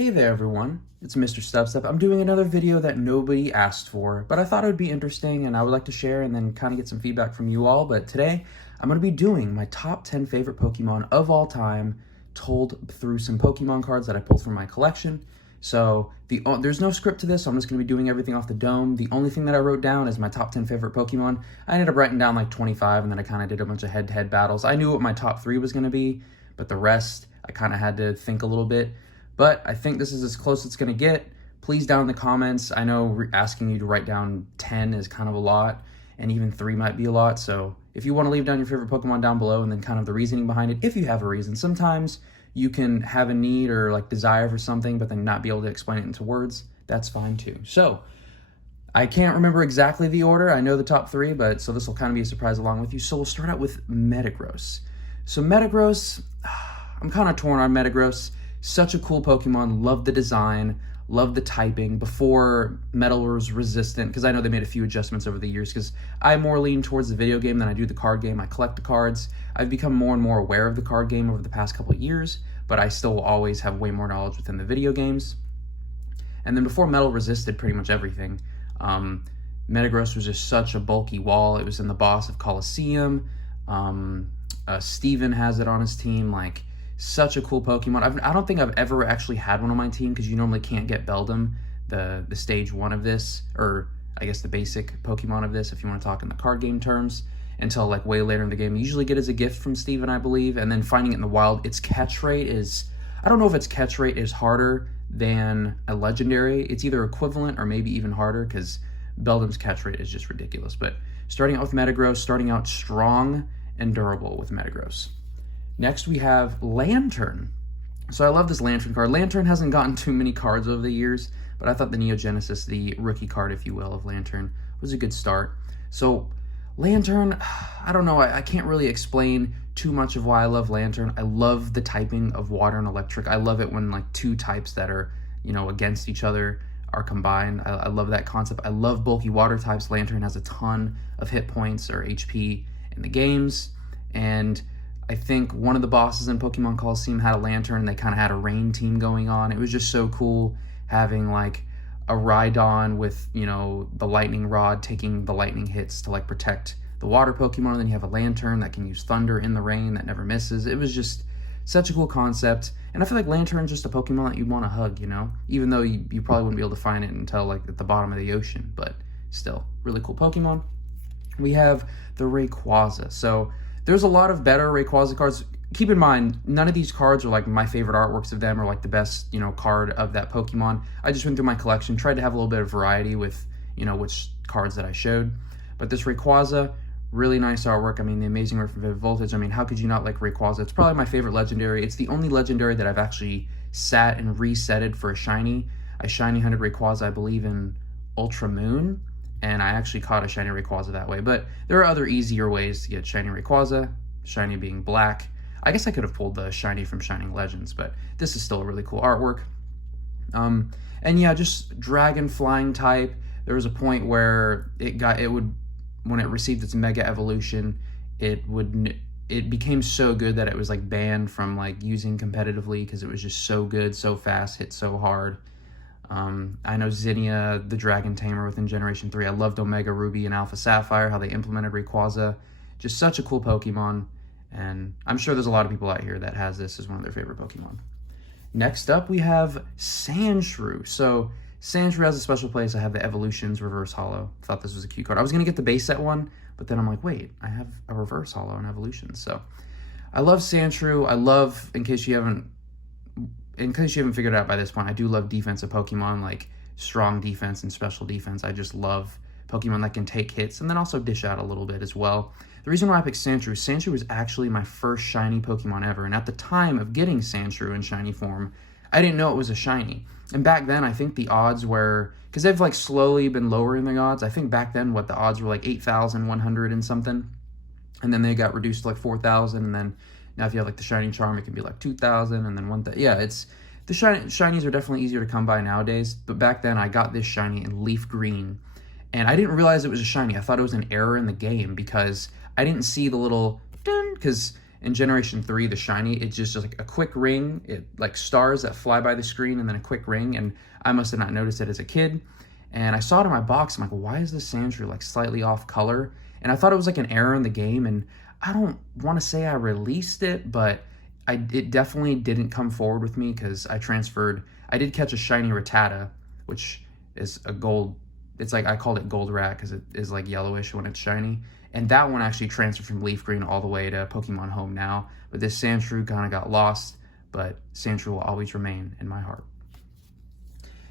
Hey there everyone, it's MisterStubstep. I'm doing another video that nobody asked for, but I thought it would be interesting and I would like to share and then kind of get some feedback from you all. But today, I'm going to be doing my top 10 favorite Pokemon of all time, told through some Pokemon cards that I pulled from my collection. So there's no script to this, so I'm just going to be doing everything off the dome. The only thing that I wrote down is my top 10 favorite Pokemon. I ended up writing down like 25, and then I kind of did a bunch of head-to-head battles. I knew what my top 3 was going to be, but the rest, I kind of had to think a little bit. But I think this is as close as it's going to get. Please down in the comments. I know asking you to write down 10 is kind of a lot, and even 3 might be a lot. So if you want to leave down your favorite Pokemon down below and then kind of the reasoning behind it, if you have a reason. Sometimes you can have a need or like desire for something, but then not be able to explain it into words. That's fine too. So I can't remember exactly the order. I know the top 3, but so this will kind of be a surprise along with you. So we'll start out with Metagross. So Metagross, I'm kind of torn on Metagross. Such a cool Pokemon, love the design, love the typing. Before Metal was resistant, because I know they made a few adjustments over the years, because I more lean towards the video game than I do the card game. I collect the cards. I've become more and more aware of the card game over the past couple of years, but I still will always have way more knowledge within the video games. And then before Metal resisted pretty much everything, Metagross was just such a bulky wall. It was in the boss of Colosseum. Steven has it on his team, like, such a cool Pokemon. I don't think I've ever actually had one on my team, because you normally can't get Beldum, the stage 1 of this, or I guess the basic Pokemon of this, if you want to talk in the card game terms, until like way later in the game. You usually get as a gift from Steven, I believe, and then finding it in the wild. Its catch rate is, I don't know if its catch rate is harder than a legendary. It's either equivalent or maybe even harder, because Beldum's catch rate is just ridiculous. But starting out with Metagross, starting out strong and durable with Metagross. Next, we have Lantern. So I love this Lantern card. Lantern hasn't gotten too many cards over the years, but I thought the Neo Genesis, the rookie card, if you will, of Lantern, was a good start. So Lantern, I don't know, I can't really explain too much of why I love Lantern. I love the typing of water and electric. I love it when like 2 types that are, against each other are combined. I love that concept. I love bulky water types. Lantern has a ton of hit points or HP in the games, and I think one of the bosses in Pokemon Colosseum had a Lantern. They kind of had a rain team going on. It was just so cool having like a Rhydon with, the lightning rod taking the lightning hits to like protect the water Pokemon. And then you have a Lantern that can use thunder in the rain that never misses. It was just such a cool concept. And I feel like Lantern's just a Pokemon that you'd want to hug, even though you probably wouldn't be able to find it until like at the bottom of the ocean, but still really cool Pokemon. We have the Rayquaza. So there's a lot of better Rayquaza cards. Keep in mind, none of these cards are like my favorite artworks of them or like the best, card of that Pokemon. I just went through my collection, tried to have a little bit of variety with, which cards that I showed. But this Rayquaza, really nice artwork. I mean, the Amazing Earth Vivid Voltage. I mean, how could you not like Rayquaza? It's probably my favorite legendary. It's the only legendary that I've actually sat and resetted for a shiny. I shiny hunted Rayquaza, I believe, in Ultra Moon, and I actually caught a shiny Rayquaza that way. But there are other easier ways to get shiny Rayquaza, shiny being black. I guess I could have pulled the shiny from Shining Legends, but this is still a really cool artwork. And yeah, just dragon flying type. There was a point where when it received its mega evolution, it became so good that it was like banned from like using competitively, because it was just so good, so fast, hit so hard. I know Zinnia, the Dragon Tamer within Generation 3. I loved Omega Ruby and Alpha Sapphire, how they implemented Rayquaza. Just such a cool Pokemon, and I'm sure there's a lot of people out here that has this as one of their favorite Pokemon. Next up, we have Sandshrew. So Sandshrew has a special place. I have the Evolutions Reverse Holo. Thought this was a cute card. I was going to get the base set one, but then I'm like, wait, I have a Reverse Holo and Evolutions. So I love Sandshrew. I love, in case you haven't figured it out by this point, I do love defensive Pokemon, like strong defense and special defense. I just love Pokemon that can take hits and then also dish out a little bit as well. The reason why I picked Sandshrew was actually my first shiny Pokemon ever. And at the time of getting Sandshrew in shiny form, I didn't know it was a shiny. And back then, I think the odds were, because they've like slowly been lowering the odds. I think back then, the odds were like 8,100 and something. And then they got reduced to like 4,000, and then now if you have like the Shiny Charm, it can be like 2,000, and then 1,000. Yeah, the shinies are definitely easier to come by nowadays. But back then, I got this shiny in Leaf Green, and I didn't realize it was a shiny. I thought it was an error in the game, because I didn't see the little dun, because In Generation 3, the shiny, it's just like a quick ring. It like stars that fly by the screen and then a quick ring. And I must have not noticed it as a kid. And I saw it in my box. I'm like, why is this Sandshrew like slightly off color? And I thought it was like an error in the game. And I don't want to say I released it, but it definitely didn't come forward with me because I transferred. I did catch a shiny Rattata, which is a gold. It's like, I called it gold rat because it is like yellowish when it's shiny. And that one actually transferred from Leaf Green all the way to Pokemon Home now. But this Sandshrew kind of got lost, but Sandshrew will always remain in my heart.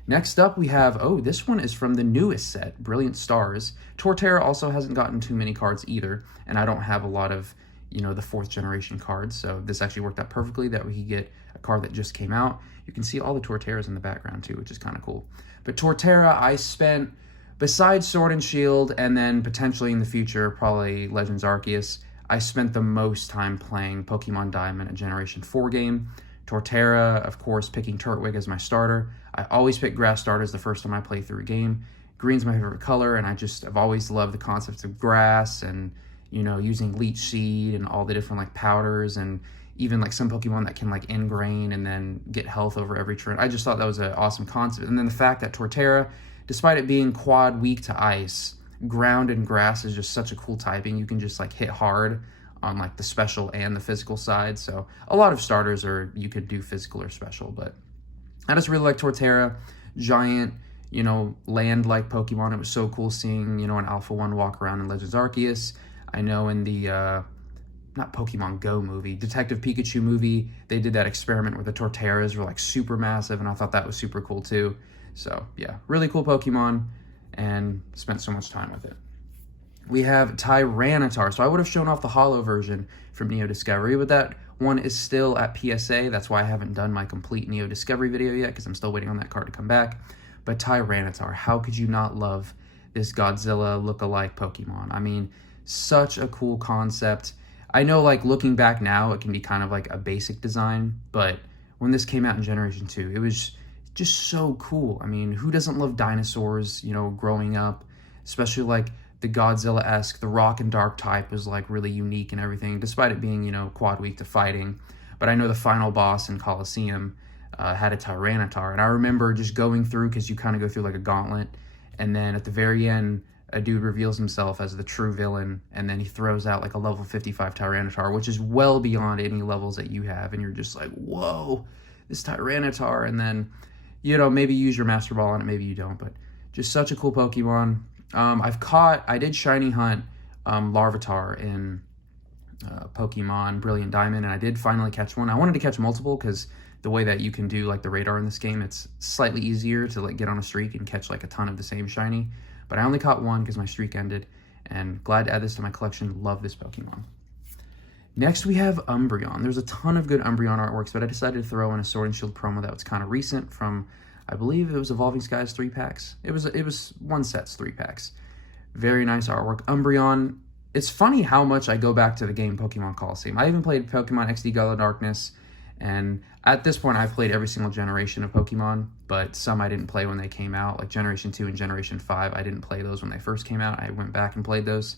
Next up, we have, oh, this one is from the newest set, Brilliant Stars. Torterra also hasn't gotten too many cards either, and I don't have a lot of, the 4th generation cards, so this actually worked out perfectly that we could get a card that just came out. You can see all the Torterras in the background too, which is kind of cool. But Torterra, I spent, besides Sword and Shield, and then potentially in the future, probably Legends Arceus, I spent the most time playing Pokemon Diamond, a Generation 4 game. Torterra, of course, picking Turtwig as my starter. I always pick grass starters the first time I play through a game. Green's my favorite color, and I've always loved the concepts of grass and, using Leech Seed and all the different, like, powders and even, like, some Pokemon that can, like, ingrain and then get health over every turn. I just thought that was an awesome concept. And then the fact that Torterra, despite it being quad weak to ice, ground and grass is just such a cool typing. You can just, like, hit hard on like the special and the physical side. So a lot of starters you could do physical or special, but I just really like Torterra. Giant, land-like Pokemon. It was so cool seeing, an Alpha 1 walk around in Legends Arceus. I know in the, not Pokemon Go movie, Detective Pikachu movie, they did that experiment where the Torterras were like super massive, and I thought that was super cool too. So yeah, really cool Pokemon, and spent so much time with it. We have Tyranitar. So I would have shown off the holo version from Neo Discovery, but that one is still at PSA. That's why I haven't done my complete Neo Discovery video yet, because I'm still waiting on that card to come back. But Tyranitar, how could you not love this Godzilla look-alike Pokemon? I mean, such a cool concept. I know, like, looking back now, it can be kind of like a basic design, but when this came out in Generation 2, it was just so cool. I mean, who doesn't love dinosaurs, growing up, especially like the Godzilla-esque, the rock and dark type was like really unique and everything, despite it being, quad weak to fighting. But I know the final boss in Coliseum had a Tyranitar, and I remember just going through, because you kind of go through like a gauntlet, and then at the very end, a dude reveals himself as the true villain, and then he throws out like a level 55 Tyranitar, which is well beyond any levels that you have, and you're just like, whoa, this Tyranitar, and then, maybe use your Master Ball on it, maybe you don't, but just such a cool Pokemon. I did shiny hunt Larvitar in Pokemon Brilliant Diamond, and I did finally catch one. I wanted to catch multiple because the way that you can do like the radar in this game, it's slightly easier to like get on a streak and catch like a ton of the same shiny. But I only caught one because my streak ended, and glad to add this to my collection. Love this Pokemon. Next, we have Umbreon. There's a ton of good Umbreon artworks, but I decided to throw in a Sword and Shield promo that was kind of recent from, I believe it was Evolving Skies 3-packs. It was one set's 3-packs. Very nice artwork. Umbreon, it's funny how much I go back to the game Pokemon Coliseum. I even played Pokemon XD Gala Darkness, and at this point I've played every single generation of Pokemon, but some I didn't play when they came out, like Generation 2 and Generation 5. I didn't play those when they first came out. I went back and played those.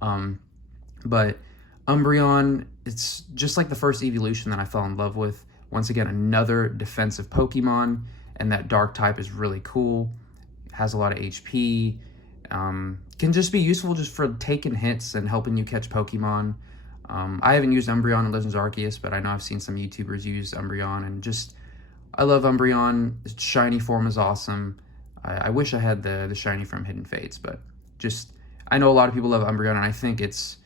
But Umbreon, it's just like the first evolution that I fell in love with. Once again, another defensive Pokemon, and that dark type is really cool. Has a lot of HP. Can just be useful just for taking hits and helping you catch Pokemon. I haven't used Umbreon in Legends Arceus, but I know I've seen some YouTubers use Umbreon, and just, I love Umbreon. Its shiny form is awesome. I wish I had the shiny from Hidden Fates, but just, I know a lot of people love Umbreon, and I think it's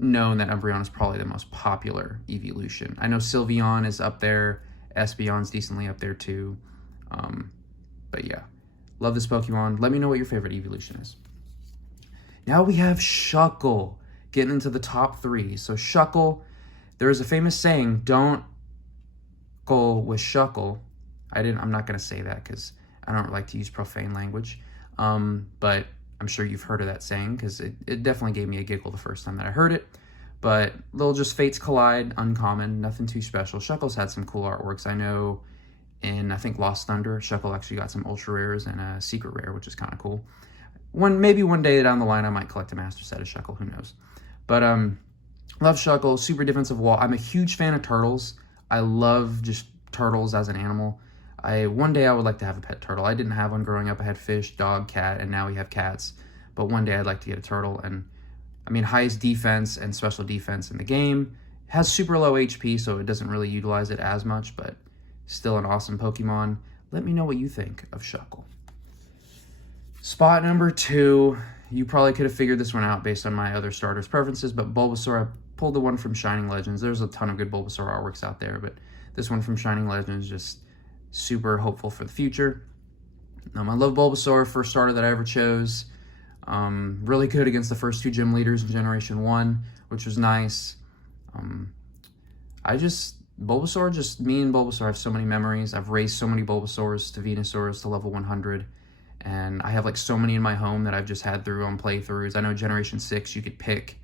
known that Umbreon is probably the most popular evolution. I know Sylveon is up there, Espeon's decently up there too, but yeah, love this Pokemon. Let me know what your favorite evolution is. Now we have Shuckle, getting into the top 3. So Shuckle, there is a famous saying, don't go with Shuckle. I'm not going to say that because I don't like to use profane language, but I'm sure you've heard of that saying because it definitely gave me a giggle the first time that I heard it. But little just Fates Collide, uncommon, nothing too special. Shuckle's had some cool artworks. I know in, I think, Lost Thunder, Shuckle actually got some ultra rares and a secret rare, which is kind of cool. Maybe one day down the line I might collect a master set of Shuckle, who knows. But Love Shuckle, super defensive wall. I'm a huge fan of turtles. I love just turtles as an animal. One day I would like to have a pet turtle. I didn't have one growing up. I had fish, dog, cat, and now we have cats. But one day I'd like to get a turtle. And I mean, highest defense and special defense in the game. Has super low HP, so it doesn't really utilize it as much, but still an awesome Pokemon. Let me know what you think of Shuckle. Spot number 2, you probably could have figured this one out based on my other starters' preferences, but Bulbasaur, I pulled the one from Shining Legends. There's a ton of good Bulbasaur artworks out there, but this one from Shining Legends just super hopeful for the future. I love Bulbasaur, first starter that I ever chose. Really good against the first 2 gym leaders in Generation 1, which was nice. Bulbasaur, me and Bulbasaur have so many memories. I've raised so many Bulbasaurs to Venusaurs to level 100. And I have like so many in my home that I've just had through on playthroughs. I know Generation 6, you could pick,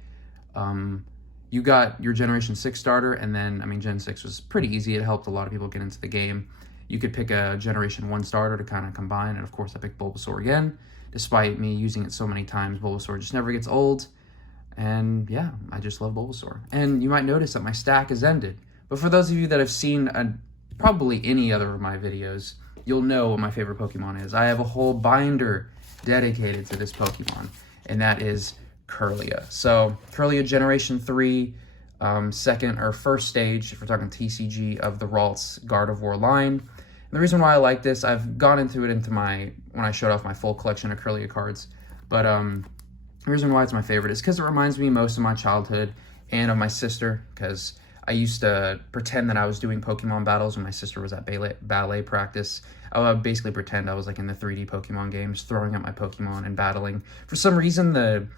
you got your Generation 6 starter, and then, I mean, Gen 6 was pretty easy. It helped a lot of people get into the game. You could pick a Generation 1 starter to kind of combine, and of course I picked Bulbasaur again. Despite me using it so many times, Bulbasaur just never gets old. And yeah, I just love Bulbasaur. And you might notice that my stack is ended. But for those of you that have seen probably any other of my videos, you'll know what my favorite Pokemon is. I have a whole binder dedicated to this Pokemon, and that is Kirlia. So Kirlia Generation 3, second or first stage, if we're talking TCG, of the Ralts Gardevoir line. And the reason why I like this, I've gone into it when I showed off my full collection of Kirlia cards, but the reason why it's my favorite is because it reminds me most of my childhood and of my sister, because I used to pretend that I was doing Pokemon battles when my sister was at ballet practice. I would basically pretend I was like in the 3D Pokemon games, throwing out my Pokemon and battling. For some reason, the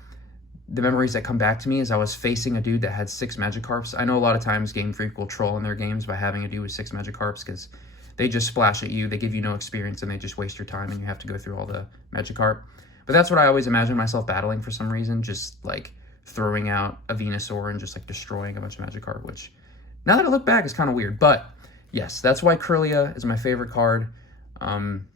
memories that come back to me is I was facing a dude that had 6 Magikarps. I know a lot of times Game Freak will troll in their games by having a dude with 6 Magikarps because they just splash at you, they give you no experience, and they just waste your time, and you have to go through all the Magikarp. But that's what I always imagine myself battling for some reason, just like throwing out a Venusaur and just like destroying a bunch of Magikarp, which now that I look back is kind of weird. But yes, that's why Kirlia is my favorite card. And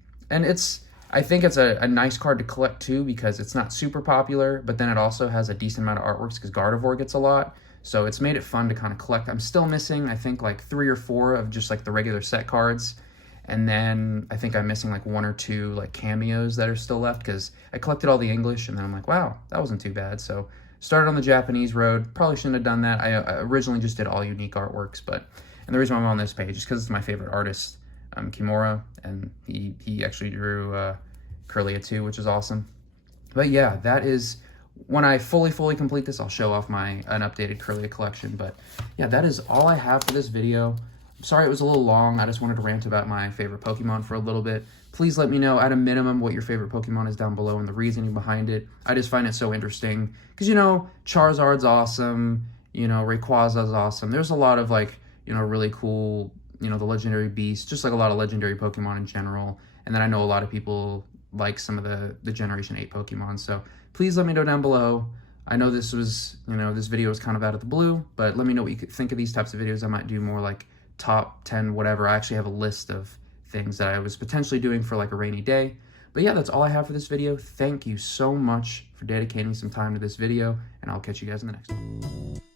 I think it's a nice card to collect too, because it's not super popular, but then it also has a decent amount of artworks because Gardevoir gets a lot. So it's made it fun to kind of collect. I'm still missing, I think, like 3 or 4 of just like the regular set cards. And then I think I'm missing like 1 or 2 like cameos that are still left because I collected all the English, and then I'm like, wow, that wasn't too bad. So started on the Japanese road. Probably shouldn't have done that. I originally just did all unique artworks, and the reason why I'm on this page is because it's my favorite artist, Kimura, and he actually drew Kirlia too, which is awesome. But yeah, that is, when I fully complete this, I'll show off an updated Kirlia collection. But yeah, that is all I have for this video. Sorry it was a little long. I just wanted to rant about my favorite Pokemon for a little bit. Please let me know, at a minimum, what your favorite Pokemon is down below and the reasoning behind it. I just find it so interesting. Because, Charizard's awesome. Rayquaza's awesome. There's a lot of, really cool, the legendary beasts. Just like a lot of legendary Pokemon in general. And then I know a lot of people like some of the Generation 8 Pokemon. So please let me know down below. I know this was, this video was kind of out of the blue. But let me know what you could think of these types of videos. I might do more like top 10 whatever. I actually have a list of things that I was potentially doing for like a rainy day. But yeah, that's all I have for this video. Thank you so much for dedicating some time to this video, and I'll catch you guys in the next one.